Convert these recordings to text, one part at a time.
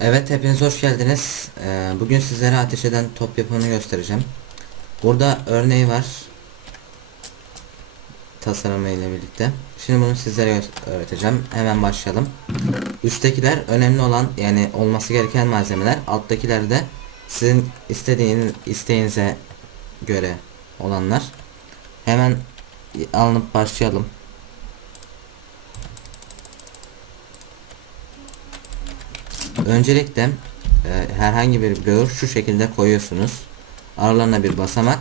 Evet hepiniz hoş geldiniz. Ee, bugün sizlere ateş eden top yapımını göstereceğim. Burada örneği var. Tasarımı ile birlikte. Şimdi bunu sizlere öğreteceğim. Hemen başlayalım. Üsttekiler önemli olan yani olması gereken malzemeler. Alttakiler de sizin istediğiniz isteğinize göre olanlar. Hemen alınıp başlayalım. Öncelikle e, herhangi bir böğür şu şekilde koyuyorsunuz. Aralarına bir basamak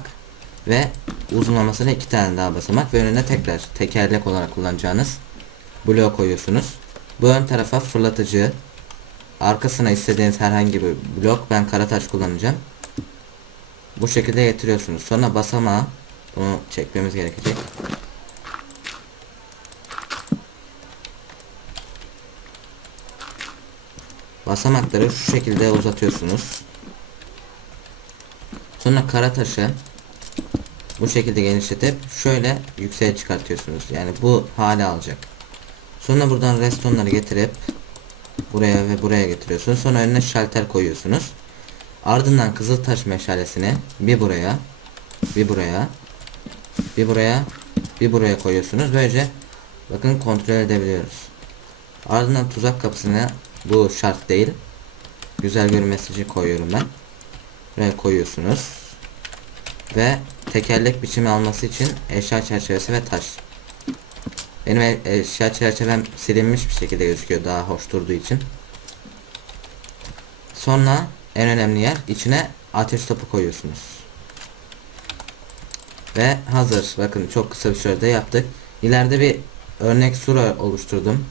ve uzunlamasına iki tane daha basamak ve önüne tekrar tekerlek olarak kullanacağınız bloğu koyuyorsunuz. Bu ön tarafa fırlatıcı, arkasına istediğiniz herhangi bir blok ben karataş kullanacağım. Bu şekilde getiriyorsunuz. Sonra basamağı bunu çekmemiz gerekecek. Basamakları şu şekilde uzatıyorsunuz. Sonra kara taşı bu şekilde genişletip şöyle yükseğe çıkartıyorsunuz. Yani bu hale alacak. Sonra buradan restonları getirip buraya ve buraya getiriyorsunuz. Sonra önüne şalter koyuyorsunuz. Ardından kızıltaş meşalesini bir buraya, bir buraya, bir buraya, bir buraya koyuyorsunuz. Böylece bakın kontrol edebiliyoruz. Ardından tuzak kapısını bu şart değil. Güzel görünmesi için koyuyorum ben. Buraya koyuyorsunuz. Ve tekerlek biçimi alması için eşya çerçevesi ve taş. Benim e- eşya çerçevem silinmiş bir şekilde gözüküyor daha hoş durduğu için. Sonra en önemli yer içine ateş topu koyuyorsunuz. Ve hazır. Bakın çok kısa bir sürede yaptık. İleride bir örnek sura oluşturdum.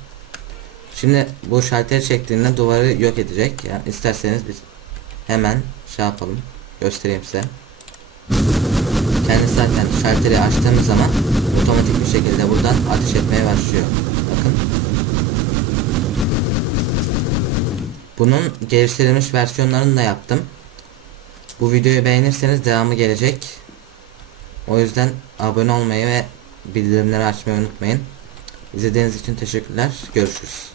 Şimdi bu şalteri çektiğinde duvarı yok edecek. Yani isterseniz biz hemen şey yapalım. Göstereyim size. Kendisi zaten şalteri açtığımız zaman otomatik bir şekilde buradan ateş etmeye başlıyor. Bakın. Bunun geliştirilmiş versiyonlarını da yaptım. Bu videoyu beğenirseniz devamı gelecek. O yüzden abone olmayı ve bildirimleri açmayı unutmayın. İzlediğiniz için teşekkürler. Görüşürüz.